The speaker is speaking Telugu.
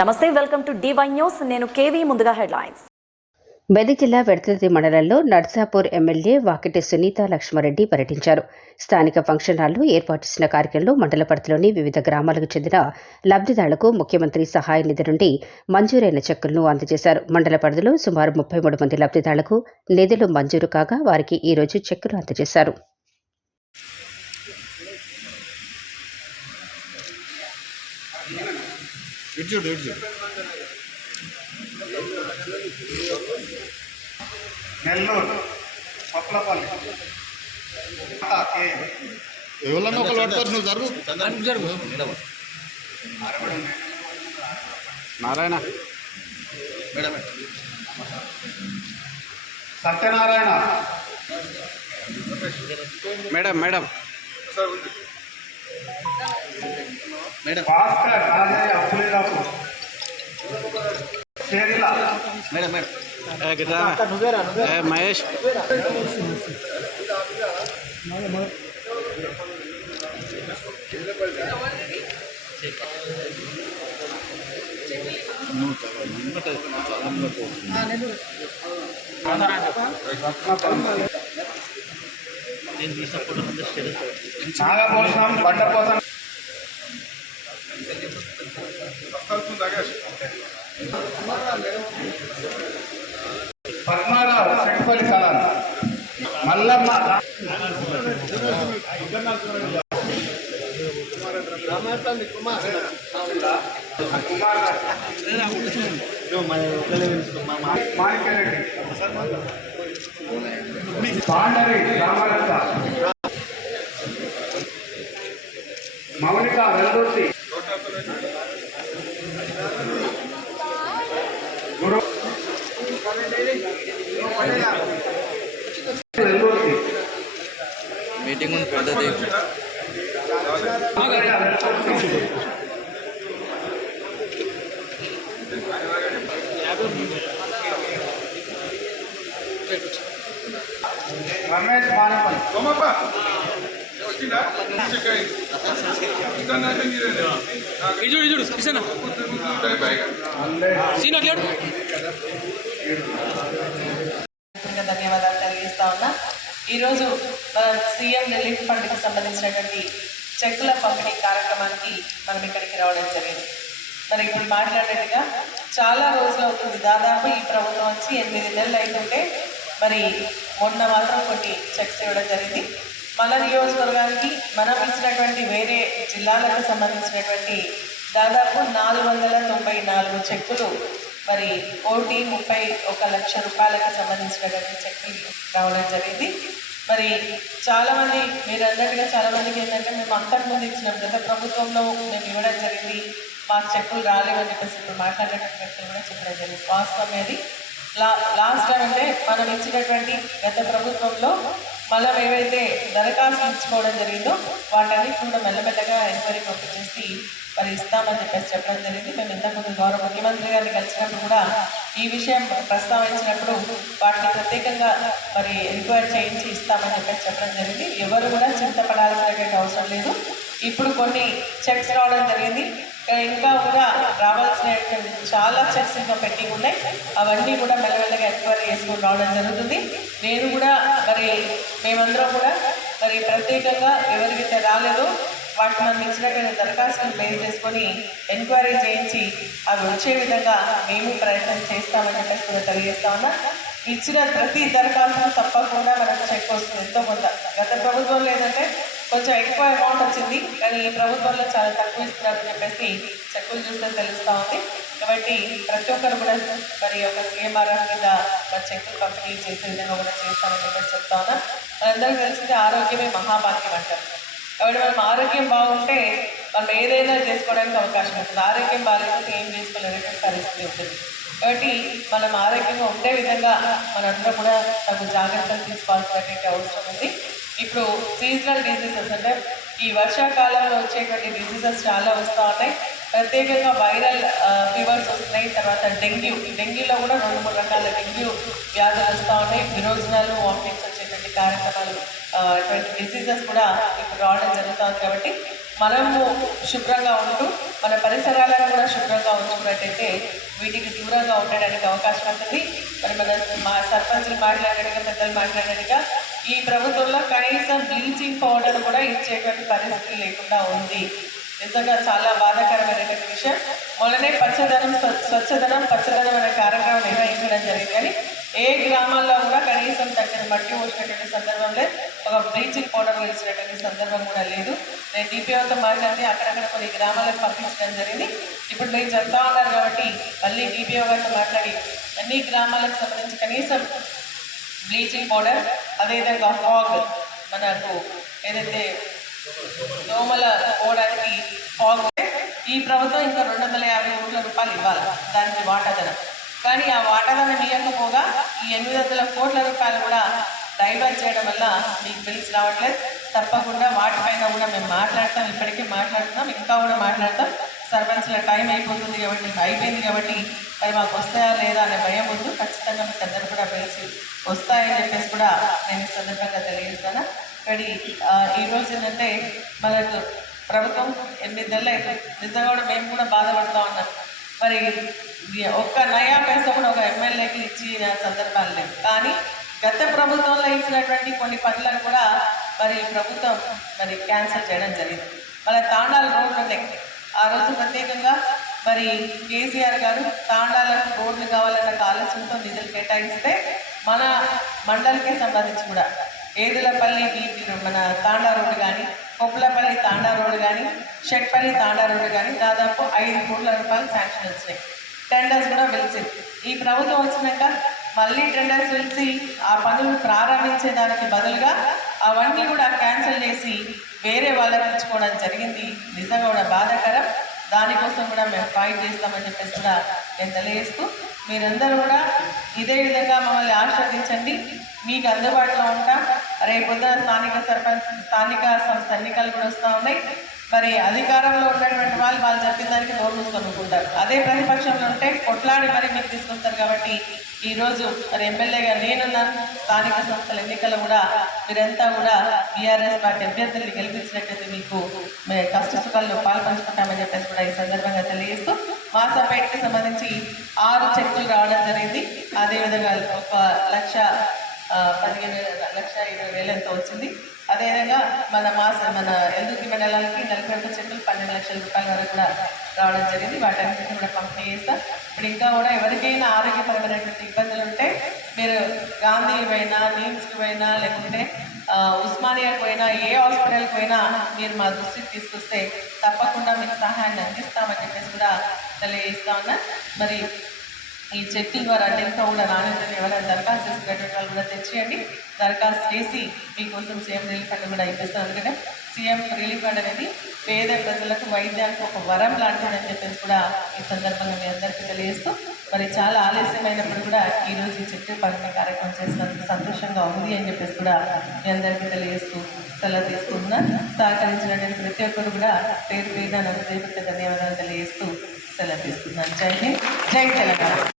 నమస్తే వెల్కమ్ టు డివై న్యూస్ నేను కేవీ ముందుగా హెడ్లైన్స్. మెదక్ జిల్లా వెడతది మండలంలో నర్సాపూర్ ఎమ్మెల్యే వాకిటి సునీత లక్ష్మారెడ్డి పర్యటించారు. స్థానిక ఫంక్షన్ హాల్లో ఏర్పాటు చేసిన కార్యక్రమంలో మండల పరిధిలోని వివిధ గ్రామాలకు చెందిన లబ్ధిదారులకు ముఖ్యమంత్రి సహాయ నిధి నుండి మంజూరైన చెక్కులను అందజేశారు. మండల పరిధిలో సుమారు ముప్పై మూడు మంది లబ్ధిదారులకు నిధులు మంజూరు కాగా వారికి ఈ రోజు చెక్కులు అందజేశారు. ఇటు చూడు ఇటు చూడు. నెల్లూరు పట్లపల్లి ఎవరన్నా ఒకరు పట్టుకోరు నువ్వు జరుగు. Narayana. Satyanarayana. Madam madam. Madam Bhaskar Rajaiah అప్పులేరాపు షేరిల మేడం మేడం ఏ గిట్లా ఏ మహేష్ నాగభూషణం పద్మారావు సెట్పల్లి సలాం మల్లమ్మ. కుమార్ మాణిక్యరెడ్డి పాండరి రామరత్న ತೆಂಗಿನ ಪದ್ಧತಿ ರಮೇಶ್ ಮಾನಪ್ಪನ್ ಸೋಮಪ್ಪ ಇಜೋಡು ಇಜೋಡು ಕಿಸನ ಸೀನಾ ಧನ್ಯವಾದ ఈరోజు సీఎం రిలీఫ్ ఫండ్కి సంబంధించినటువంటి చెక్కుల పంపిణీ కార్యక్రమానికి మనం ఇక్కడికి రావడం జరిగింది. మరి ఇప్పుడు మాట్లాడినట్టుగా చాలా రోజులు అవుతుంది. దాదాపు ఈ ప్రభుత్వం వచ్చి ఎనిమిది నెలలు అయితుంటే మరి మొన్న మాత్రం కొన్ని చెక్స్ ఇవ్వడం జరిగింది. మన నియోజకవర్గానికి మనం ఇచ్చినటువంటి వేరే జిల్లాలకు సంబంధించినటువంటి దాదాపు నాలుగు వందల తొంభై నాలుగు చెక్కులు మరి కోటి ముప్పై ఒక లక్ష రూపాయలకు సంబంధించినటువంటి చెక్కులు రావడం జరిగింది. మరి చాలామంది మీరు అన్నట్టుగా చాలా మందికి ఏంటంటే మేము అంతకుముందు ఇచ్చినాం. గత ప్రభుత్వంలో మేము ఇవ్వడం జరిగింది. మాకు చెక్కులు రాలేవని చెప్పేసి ఇప్పుడు మాట్లాడేటువంటి వ్యక్తులు కూడా చెప్పడం జరిగింది. వాస్తవం అది లా లాస్ట్ టైం అంటే మనం ఇచ్చినటువంటి గత ప్రభుత్వంలో మనం ఏవైతే దరఖాస్తు ఇచ్చుకోవడం జరిగిందో వాటన్నిటి కూడా మెల్లమెల్లగా ఎంక్వైరీ పంపించేసి మరి చెప్పేసి చెప్పడం జరిగింది. మేము ఇంతకుముందు గౌరవ ముఖ్యమంత్రి గారిని కలిసినప్పుడు కూడా ఈ విషయం ప్రస్తావించినప్పుడు వాటిని ప్రత్యేకంగా మరి ఎంక్వైరీ చేయించి ఇస్తామని చెప్పేసి చెప్పడం జరిగింది. ఎవరు కూడా చింతపడాల్సినటువంటి అవసరం లేదు. ఇప్పుడు కొన్ని చెక్స్ రావడం జరిగింది. ఇంకా కూడా రావాల్సినటువంటి చాలా చెక్స్ ఇంకా పెట్టి ఉన్నాయి. అవన్నీ కూడా మెల్లమెల్లగా ఎంక్వైరీ చేసుకుని రావడం జరుగుతుంది. నేను కూడా మరి మేమందరం కూడా మరి ప్రత్యేకంగా ఎవరికైతే రాలేదో వాటి మనం ఇచ్చినటువంటి దరఖాస్తులు బేస్ చేసుకొని ఎంక్వైరీ చేయించి అవి వచ్చే విధంగా మేము ప్రయత్నం చేస్తామని చెప్పేసి కూడా తెలియజేస్తా ఉన్నా. ఇచ్చిన ప్రతి దరఖాస్తు తప్పకుండా మనకు చెక్ వస్తుంది. ఎంతో కొంత. గత ప్రభుత్వంలో ఏంటంటే కొంచెం ఎక్కువ అమౌంట్ వచ్చింది. కానీ ఈ ప్రభుత్వంలో చాలా తక్కువ ఇస్తున్నారని చెప్పేసి చెక్కులు చూస్తే తెలుస్తూ ఉంది. కాబట్టి ప్రతి ఒక్కరు కూడా మరి ఒక సీఎంఆర్ఎఫ్ మీద మరి చెక్కులు పంపిణీ చేసే విధంగా కూడా చేస్తామని చెప్పేసి చెప్తా ఉన్నా. మనందరికీ తెలిసింది ఆరోగ్యమే మహాభాగ్యం అంటారు. కాబట్టి మనం ఆరోగ్యం బాగుంటే మనం ఏదైనా చేసుకోవడానికి అవకాశం ఉంటుంది. ఆరోగ్యం బాగాలేకపోతే ఏం చేసుకోలేనటువంటి పరిస్థితి ఉంటుంది కాబట్టి మనం ఆరోగ్యంగా ఉండే విధంగా మనందరం కూడా తగు జాగ్రత్తలు తీసుకోవాల్సినటువంటి అవసరం ఉంది. ఇప్పుడు సీజనల్ డిసీజెస్ అంటే ఈ వర్షాకాలంలో వచ్చేటువంటి డిసీజెస్ చాలా వస్తూ ఉన్నాయి. ప్రత్యేకంగా వైరల్ ఫీవర్స్ వస్తున్నాయి. తర్వాత డెంగ్యూ. డెంగ్యూలో కూడా రెండు మూడు రకాల డెంగ్యూ వ్యాధులు వస్తూ ఉన్నాయి. విరోజనాలు వామిటింగ్స్ వచ్చేటువంటి కార్యక్రమాలు ఇటువంటి డిసీజెస్ కూడా రావడం జరుగుతుంది కాబట్టి మనము శుభ్రంగా ఉంటూ మన పరిసరాలను కూడా శుభ్రంగా ఉంచుకున్నట్టయితే వీటికి దూరంగా ఉండడానికి అవకాశం ఉంటుంది. మరి మన మా సర్పంచులు మాట్లాడినట్టుగా పెద్దలు మాట్లాడినట్టుగా ఈ ప్రభుత్వంలో కనీసం బ్లీచింగ్ పౌడర్ కూడా ఇచ్చేటువంటి పరిస్థితి లేకుండా ఉంది. నిజంగా చాలా బాధాకరమైనటువంటి విషయం. మొన్ననే పచ్చదనం స్వచ్ఛదనం పచ్చదనం అనే కార్యక్రమం నిర్వహించడం జరిగింది. కానీ ఏ గ్రామాల్లో కూడా కనీసం తగ్గిన మట్టి పోసినటువంటి సందర్భంలో ఒక బ్లీచింగ్ పౌడర్ వేసినటువంటి సందర్భం కూడా లేదు. నేను డిపిఓతో మాట్లాడితే అక్కడక్కడ కొన్ని గ్రామాలకు పంపించడం జరిగింది. ఇప్పుడు మీరు చెప్తా ఉన్నారు కాబట్టి మళ్ళీ డిపిఓ గారితో మాట్లాడి అన్ని గ్రామాలకు సంబంధించి కనీసం బ్లీచింగ్ పౌడర్ అదేవిధంగా ఫాగ్ మనకు ఏదైతే దోమల పోవడానికి ఫాగ్ ఈ ప్రభుత్వం ఇంకా రెండు వందల యాభై కోట్ల రూపాయలు ఇవ్వాలి. దానికి వాటాదనం. కానీ ఆ వాటాదనం ఇవ్వకపోగా ఈ ఎనిమిది వందల కోట్ల రూపాయలు కూడా డైవర్ట్ చేయడం వల్ల మీకు బిల్స్ రావట్లేదు. తప్పకుండా వాటిపైన కూడా మేము మాట్లాడతాం. ఇప్పటికే మాట్లాడుతున్నాం. ఇంకా కూడా మాట్లాడతాం. సర్పంచ్ల టైం అయిపోతుంది కాబట్టి అయిపోయింది కాబట్టి మరి మాకు వస్తాయా లేదా అనే భయం ఉంది ఖచ్చితంగా మీకు అందరూ కూడా పిలిచి వస్తాయని చెప్పేసి కూడా నేను ఈ సందర్భంగా తెలియజేస్తాను. కానీ ఈరోజు రోజు ఏంటంటే మనకు ప్రభుత్వం ఎనిమిది నెలలు అయితే నిజంగా కూడా మేము కూడా బాధపడుతూ ఉన్నాం. మరి ఒక్క నయా పైసా కూడా ఒక ఎమ్మెల్యేకి ఇచ్చిన సందర్భాలు లేవు. కానీ గత ప్రభుత్వంలో ఇచ్చినటువంటి కొన్ని పనులను కూడా మరి ప్రభుత్వం మరి క్యాన్సిల్ చేయడం జరిగింది. మన తాండాల రోడ్లు ఉన్నాయి. ఆ రోజు ప్రత్యేకంగా మరి కేసీఆర్ గారు తాండాలకు రోడ్లు కావాలన్న ఆలోచనతో నిధులు కేటాయిస్తే మన మండలికే సంబంధించి కూడా ఏదులపల్లి మన తాండా రోడ్డు కానీ కొప్పులపల్లి తాండా రోడ్డు కానీ షెట్పల్లి తాండా రోడ్డు కానీ దాదాపు ఐదు కోట్ల రూపాయలు శాంక్షన్ వచ్చినాయి. టెండర్స్ కూడా పిలిచింది ఈ ప్రభుత్వం వచ్చినాక మళ్ళీ టెండర్స్ పిలిచి ఆ పనులు ప్రారంభించేదానికి బదులుగా అవన్నీ కూడా క్యాన్సిల్ చేసి వేరే వాళ్ళకి ఇచ్చుకోవడం జరిగింది. నిజంగా కూడా బాధాకరం. దానికోసం కూడా మేము ఫైట్ చేస్తామని చెప్పేసి కూడా నేను తెలియజేస్తూ మీరందరూ కూడా ఇదే విధంగా మమ్మల్ని ఆస్వాదించండి మీకు అందుబాటులో ఉంటాం. రేపొద్దున స్థానిక సర్పంచ్ స్థానిక సంస్థ ఎన్నికలు కూడా వస్తూ ఉన్నాయి. మరి అధికారంలో ఉన్నటువంటి వాళ్ళు వాళ్ళు చెప్పిన దానికి నోరు మూసుకొనుకుంటారు. అదే ప్రతిపక్షంలో ఉంటే కొట్లాడి మరి మీకు తీసుకొస్తారు కాబట్టి ఈరోజు మరి ఎమ్మెల్యేగా నేనున్నాను. స్థానిక సంస్థల ఎన్నికలు కూడా మీరంతా కూడా బీఆర్ఎస్ పార్టీ అభ్యర్థుల్ని గెలిపించినట్టయితే మీకు కష్ట సుఖాల్లో పాల్పంచుకుంటామని చెప్పేసి కూడా ఈ సందర్భంగా తెలియజేస్తూ మాసాపేటకి సంబంధించి ఆరు చెక్కులు రావడం జరిగింది. అదేవిధంగా ఒక లక్ష పదిహేను వేల లక్ష ఇరవై వేలు ఎంతో వచ్చింది. అదేవిధంగా మన మాస మన ఎల్దుకి మండలానికి నలభై ఒక్క చెట్లు పన్నెండు లక్షల రూపాయల వరకు కూడా రావడం జరిగింది. వాటన్నిటిని కూడా పంపిణీ చేస్తాం. ఇప్పుడు ఇంకా కూడా ఎవరికైనా ఆరోగ్యపరమైనటువంటి ఇబ్బందులు ఉంటే మీరు గాంధీకి పోయినా నీమ్స్కి పోయినా లేకుంటే ఉస్మానియాకి పోయినా ఏ హాస్పిటల్కి పోయినా మీరు మా దృష్టికి తీసుకొస్తే తప్పకుండా మీకు సహాయాన్ని అందిస్తామని చెప్పేసి కూడా తెలియజేస్తా ఉన్నా. మరి ఈ చెక్కుల ద్వారా అంటే కూడా రానంటే ఎవరైనా దరఖాస్తు చేసుకునేటువంటి వాళ్ళు కూడా తెచ్చేయండి. దరఖాస్తు చేసి మీకోసం సీఎం రిలీఫ్ ఫండ్ కూడా ఇప్పిస్తాం. ఎందుకంటే సీఎం రిలీఫ్ ఫండ్ అనేది పేద ప్రజలకు వైద్యానికి ఒక వరం లాంటిదని చెప్పేసి కూడా ఈ సందర్భంగా మీ అందరికీ తెలియజేస్తూ మరి చాలా ఆలస్యమైనప్పుడు కూడా ఈరోజు ఈ చెట్టు పంపిణీ కార్యక్రమం చేసినందుకు సంతోషంగా ఉంది అని చెప్పేసి కూడా మీ అందరికీ తెలియజేస్తూ సెలవు తీసుకుంటున్నా. సహకరించినటువంటి ప్రతి ఒక్కరు కూడా పేరు పేరు నన్ను ధన్యవాదాలు తెలియజేస్తూ సెలవు తీసుకున్నాను జై హింద్. జై తెలంగాణ.